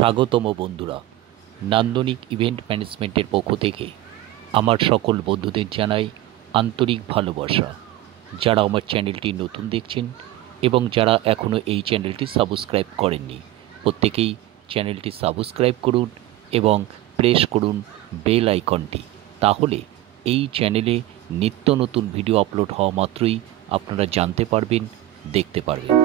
স্বাগতম বন্ধুরা, নান্দনিক ইভেন্ট ম্যানেজমেন্টের পক্ষ থেকে আমার সকল বন্ধুদের জানাই আন্তরিক ভালোবাসা। যারা আমার চ্যানেলটি নতুন দেখছেন এবং যারা এখনও এই চ্যানেলটি সাবস্ক্রাইব করেননি, প্রত্যেকেই চ্যানেলটি সাবস্ক্রাইব করুন এবং প্রেস করুন বেল আইকনটি। তাহলে এই চ্যানেলে নিত্য নতুন ভিডিও আপলোড হওয়া মাত্রই আপনারা জানতে পারবেন, দেখতে পারবেন।